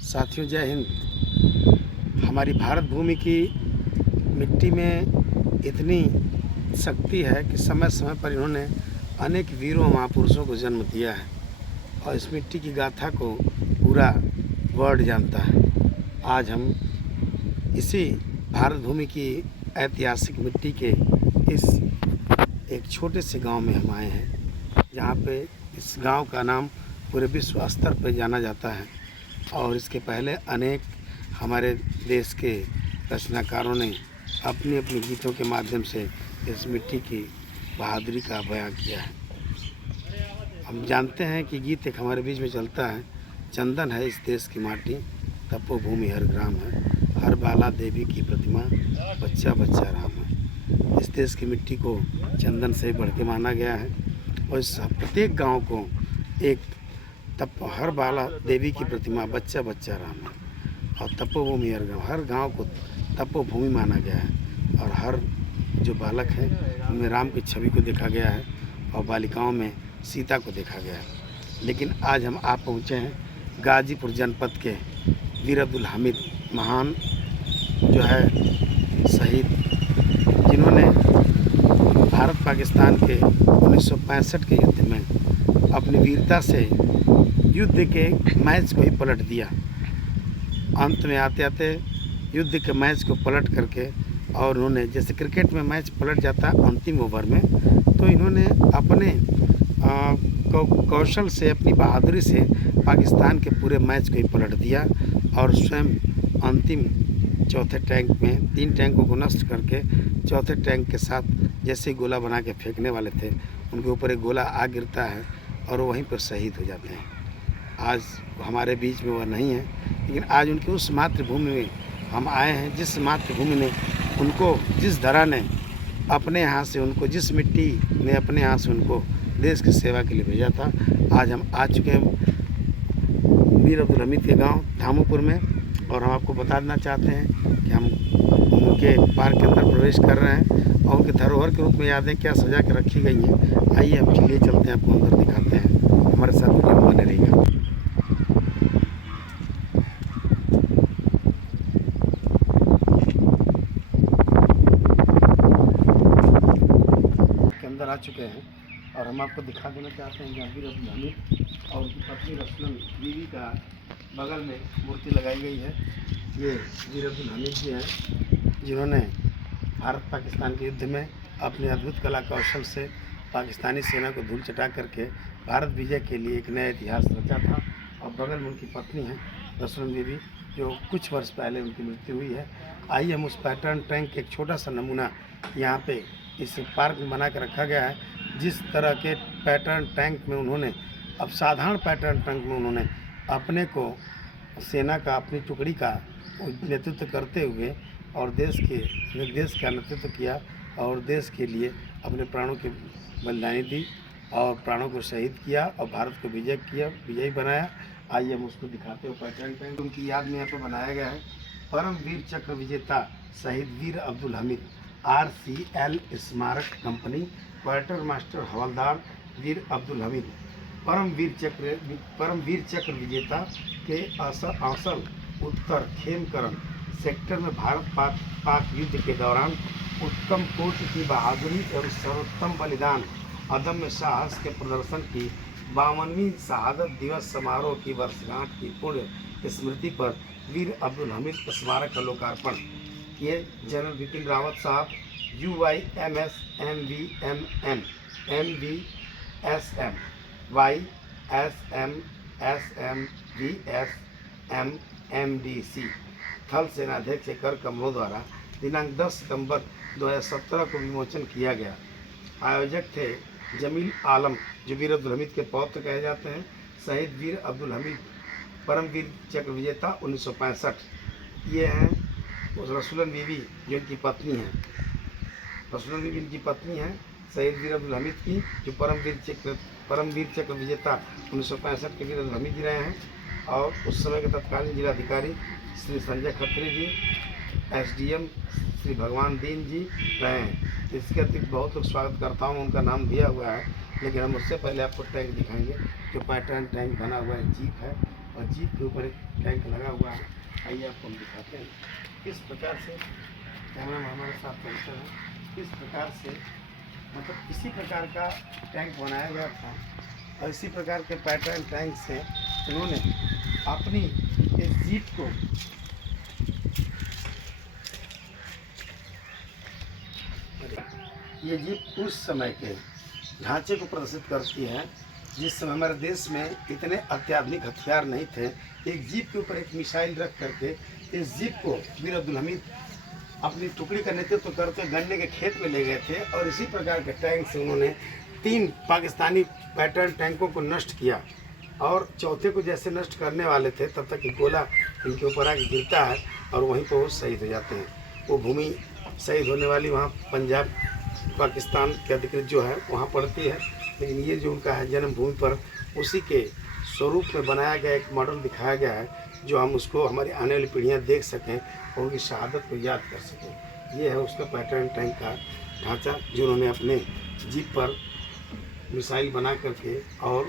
साथियों, जय हिंद। हमारी भारत भूमि की मिट्टी में इतनी शक्ति है कि समय समय पर इन्होंने अनेक वीरों महापुरुषों को जन्म दिया है और इस मिट्टी की गाथा को पूरा वर्ल्ड जानता है। आज हम इसी भारत भूमि की ऐतिहासिक मिट्टी के इस एक छोटे से गांव में हम आए हैं, जहां पे इस गांव का नाम पूरे विश्व स्तर पर जाना जाता है और इसके पहले अनेक हमारे देश के रचनाकारों ने अपनी अपनी गीतों के माध्यम से इस मिट्टी की बहादुरी का बयां किया है। हम जानते हैं कि गीत एक हमारे बीच में चलता है, चंदन है इस देश की माटी, तपोभूमि हर ग्राम है, हर बाला देवी की प्रतिमा, बच्चा बच्चा राम है। इस देश की मिट्टी को चंदन से बढ़ के माना गया है और इस प्रत्येक गांव को एक हर बाला देवी की प्रतिमा, बच्चा बच्चा राम है और तपोभूमि हर गांव को तपोभूमि माना गया है और हर जो बालक है उनमें राम की छवि को देखा गया है और बालिकाओं में सीता को देखा गया है। लेकिन आज हम आप पहुँचे हैं गाजीपुर जनपद के वीर अब्दुल हमीद, महान जो है शहीद, जिन्होंने भारत पाकिस्तान के 1965 के युद्ध में अपनी वीरता से युद्ध के मैच को ही पलट दिया। अंत में आते आते युद्ध के मैच को पलट करके और उन्होंने, जैसे क्रिकेट में मैच पलट जाता है अंतिम ओवर में, तो इन्होंने अपने कौशल से, अपनी बहादुरी से पाकिस्तान के पूरे मैच को ही पलट दिया और स्वयं अंतिम चौथे टैंक में 3 टैंकों को नष्ट करके चौथे टैंक के साथ जैसे गोला बना के फेंकने वाले थे, उनके ऊपर एक गोला आ गिरता है और वो वहीं पर शहीद हो जाते हैं। आज हमारे बीच में वह नहीं है, लेकिन आज उनकी उस मातृभूमि में हम आए हैं, जिस मातृभूमि ने उनको, जिस धरा ने अपने यहाँ से उनको, जिस मिट्टी ने अपने यहाँ से उनको देश की सेवा के लिए भेजा था। आज हम आ चुके हैं वीर अब्दुल हमीद के गांव धामोपुर में और हम आपको बता देना चाहते हैं कि हम उनके पार्क के अंदर प्रवेश कर रहे हैं और उनके धरोहर के रूप में यादें क्या सजा के रखी गई हैं। आइए हम चलिए चलते हैं, आपको अंदर दिखाते हैं। हमारे साथ वीडियो बने रहिएगा। के अंदर आ चुके हैं और हम आपको दिखा देना चाहते हैं जहाँ वीर अब्दुल हमीद और उनकी पत्नी रसलन बीवी का बगल में मूर्ति लगाई गई है। ये वीर अब्दुल हमीद जी हैं, जिन्होंने भारत पाकिस्तान के युद्ध में अपने अद्भुत कला कौशल से पाकिस्तानी सेना को धूल चटा करके भारत विजय के लिए एक नया इतिहास रचा था। और बगल में उनकी पत्नी है रसलन बीवी, जो कुछ वर्ष पहले उनकी मृत्यु हुई है। आइए हम उस पैटर्न टैंक के एक छोटा सा नमूना यहाँ पे इस पार्क में बना कर रखा गया है। जिस तरह के पैटर्न टैंक में उन्होंने, अब साधारण पैटर्न टैंक में उन्होंने अपने को, सेना का, अपनी टुकड़ी का नेतृत्व करते हुए और देश का नेतृत्व किया और देश के लिए अपने प्राणों की बलिदानी दी और प्राणों को शहीद किया और भारत को विजयी बनाया। आइए हम उसको दिखाते हो। पैटर्न टैंक उनकी याद में यहाँ पर बनाया गया है। परम वीर चक्र विजेता शहीद वीर अब्दुल हमीद, RCL स्मारक कंपनी, क्वार्टर मास्टर हवलदार वीर अब्दुल हमीद, परम वीर चक्र विजेता के असल उत्तर खेमकरण सेक्टर में भारत पाक युद्ध के दौरान उत्तम कोटि की बहादुरी एवं सर्वोत्तम बलिदान, अदम्य साहस के प्रदर्शन की 52वीं शहादत दिवस समारोह की वर्षगांठ की पूर्ण स्मृति पर वीर अब्दुल हमीद स्मारक का लोकार्पण किए जनरल बिपिन रावत साहब, UYMS MVMM MVSM YSM SMVS MMDC थल सेनाध्यक्ष कर कमलों द्वारा दिनांक 10 सितंबर 2017 को विमोचन किया गया। आयोजक थे जमील आलम, जो वीर अब्दुल हमीद के पौत्र कहे जाते हैं। शहीद वीर अब्दुल हमीद, परम वीर चक्र विजेता 1965। ये हैं रसलन बीवी, जो इनकी पत्नी हैं। रसलन बीवी इनकी पत्नी हैं शहीद वीर अब्दुल हमीद की, जो परम वीर चक्र विजेता 1965 के वीर अब्दुल हमीद जी रहे हैं। और उस समय के तत्कालीन जिलाधिकारी श्री संजय खत्री जी, SDM श्री भगवान दीन जी रहे हैं। इसके अतिरिक्त बहुत लोग स्वागतकर्ताओं में उनका नाम दिया हुआ है, लेकिन हम उससे पहले आपको टैंक दिखाएंगे। जो पैटर्न टैंक बना हुआ है, जीप है और जीप के ऊपर एक टैंक लगा हुआ है। आइए आपको हम दिखाते हैं किस प्रकार से कैमरा में हमारे साथ चलते हैं, किस प्रकार से मतलब इसी प्रकार का टैंक बनाया गया था और इसी प्रकार के पैटर्न टैंक से उन्होंने अपनी इस जीप को ये जीप उस समय के ढांचे को प्रदर्शित करती है जिस समय हमारे देश में इतने अत्याधुनिक हथियार नहीं थे। एक जीप के ऊपर एक मिसाइल रख करके इस जीप को वीर अब्दुल हमीद अपनी टुकड़ी का नेतृत्व करते गन्ने के खेत में ले गए थे और इसी प्रकार के टैंक से उन्होंने 3 पाकिस्तानी पैटर्न टैंकों को नष्ट किया और चौथे को जैसे नष्ट करने वाले थे तब तक गोला इनके ऊपर आके गिरता है और वहीं पर वो शहीद हो जाते हैं। वो भूमि शहीद होने वाली वहाँ पंजाब पाकिस्तान के अधिकृत जो है वहाँ पड़ती है, लेकिन ये जो उनका है जन्मभूमि पर उसी के स्वरूप में बनाया गया एक मॉडल दिखाया गया है जो हम उसको हमारी आने वाली पीढ़ियाँ देख सकें और उनकी शहादत को याद कर सकें। ये है उसका पैटर्न टैंक का ढांचा जो उन्होंने अपने जीप पर मिसाइल बना करके और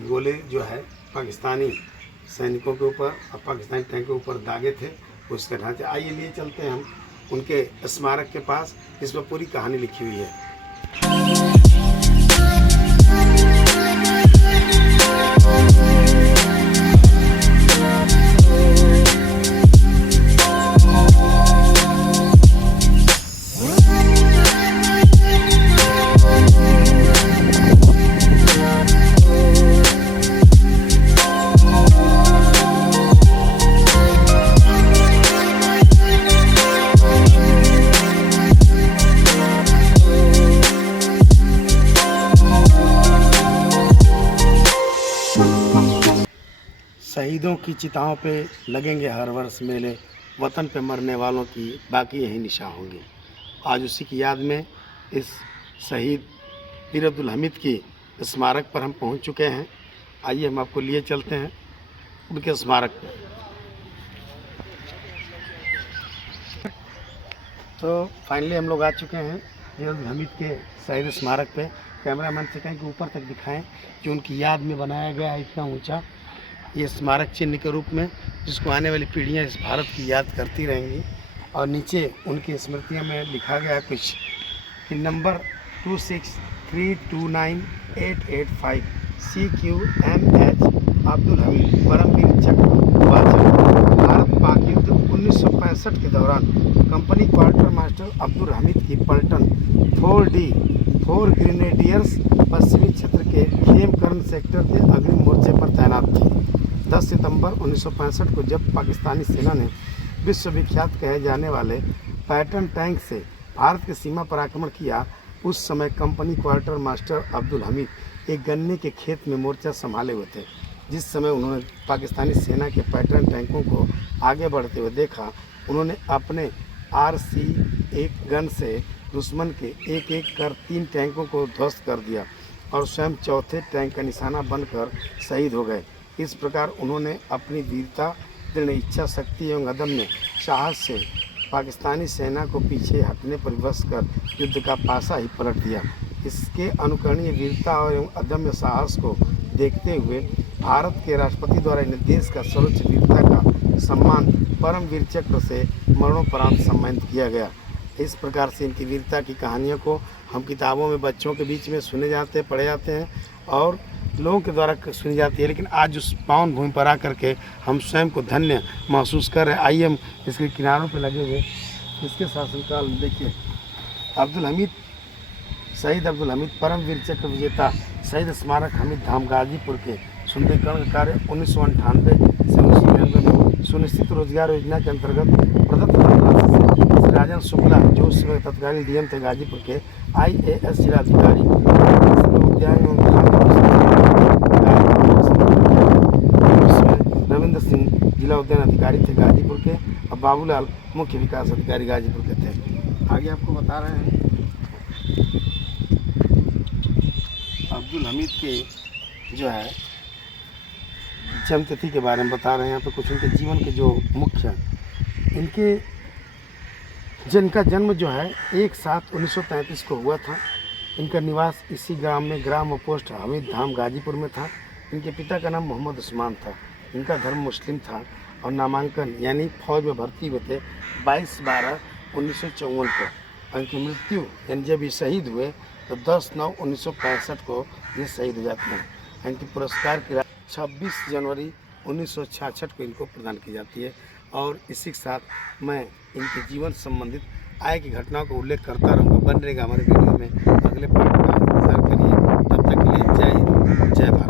गोले जो है पाकिस्तानी सैनिकों के ऊपर और पाकिस्तानी टैंक के ऊपर दागे थे, उसका ढांचा। आइए लिए चलते हैं हम उनके स्मारक के पास, इसमें पूरी कहानी लिखी हुई है। शहीदों की चिताओं पे लगेंगे हर वर्ष मेले, वतन पे मरने वालों की बाकी यही निशा होंगी। आज उसी की याद में इस शहीद वीर अब्दुल हमीद की स्मारक पर हम पहुंच चुके हैं। आइए हम आपको लिए चलते हैं उनके स्मारक पर। तो फाइनली हम लोग आ चुके हैं वीर अब्दुल हमीद के शहीद स्मारक पे। कैमरामैन से कहें कि ऊपर तक दिखाएं जो उनकी याद में बनाया गया है इतना ऊँचा ये स्मारक चिन्ह के रूप में, जिसको आने वाली पीढ़ियां इस भारत की याद करती रहेंगी। और नीचे उनकी स्मृतियों में लिखा गया है कुछ कि नंबर 26329885 CQMH अब्दुल हमीद परमवीर चक्र भारत पाक युद्ध 1965 के दौरान company quarter master Abdul Hamid की पलटन 4 ग्रेनेडियर्स पश्चिमी क्षेत्र के खेमकरण सेक्टर के अग्रिम मोर्चे पर तैनात थी। 10 सितंबर 1965 को जब पाकिस्तानी सेना ने विश्वविख्यात कहे जाने वाले पैटर्न टैंक से भारत की सीमा पर आक्रमण किया, उस समय company quarter master Abdul Hamid एक गन्ने के खेत में मोर्चा संभाले हुए थे। जिस समय उन्होंने पाकिस्तानी सेना के पैटर्न टैंकों को आगे बढ़ते हुए देखा, उन्होंने अपने RC-1 गन से दुश्मन के एक एक कर 3 टैंकों को ध्वस्त कर दिया और स्वयं चौथे टैंक का निशाना बनकर शहीद हो गए। इस प्रकार उन्होंने अपनी वीरता, दृढ़ इच्छा शक्ति एवं अदम्य साहस से पाकिस्तानी सेना को पीछे हटने पर विवश कर युद्ध का पासा ही पलट दिया। इसके अनुकरणीय वीरता और एवं अदम्य साहस को देखते हुए भारत के राष्ट्रपति द्वारा इन्हें देश का सर्वोच्च वीरता का सम्मान परमवीर चक्र से मरणोपरांत सम्मानित किया गया। इस प्रकार से इनकी वीरता की कहानियों को हम किताबों में बच्चों के बीच में सुने जाते हैं, पढ़े जाते हैं और लोगों के द्वारा सुनी जाती है, लेकिन आज उस पावन भूमि पर आकर के हम स्वयं को धन्य महसूस कर रहे हैं। आइए हम इसके किनारों पर लगे हुए इसके शासनकाल में देखिए अब्दुल हमीद, शहीद अब्दुल हमीद परमवीर चक्र विजेता शहीद स्मारक हमीद धाम गाजीपुर के सुंदरीकरण का कार्य 1998 से 1999 में सुनिश्चित रोजगार योजना के अंतर्गत प्रदत्त धनराशि से श्री राजन शुक्ला जो उस समय तत्कालीन DM थे गाजीपुर के IAS जिलाधिकारी उद्यान एवं रविंद्र सिंह जिला उद्यान अधिकारी थे गाजीपुर के और बाबूलाल मुख्य विकास अधिकारी गाजीपुर के थे। आगे आपको बता रहे हैं अब्दुल हमीद के जो है जन्म तिथि के बारे में बता रहे हैं। यहाँ पे कुछ उनके जीवन के जो मुख्य जिनका जन्म जो है 1/7/1933 को हुआ था। इनका निवास इसी ग्राम में ग्राम और पोस्ट हमीद धाम गाजीपुर में था। इनके पिता का नाम मोहम्मद उस्मान था। इनका धर्म मुस्लिम था और नामांकन यानी फौज में भर्ती हुए थे 22/12/1954 को। और इनकी मृत्यु यानी जब ये शहीद हुए तो 10/9/1965 को ये शहीद हो जाते हैं। इनकी पुरस्कार की 26 जनवरी 1966 को इनको प्रदान की जाती है। और इसी के साथ मैं इनके जीवन संबंधित आय की घटनाओं का उल्लेख करता रहूँगा। बन रहेगा हमारे वीडियो में, अगले पार्ट का इंतजार करिए। तब तक के लिए जय हिंद, जय भारत।